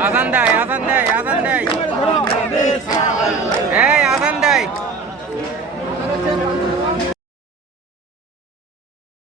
আজান দেয় আজান দেয় আজান দেয়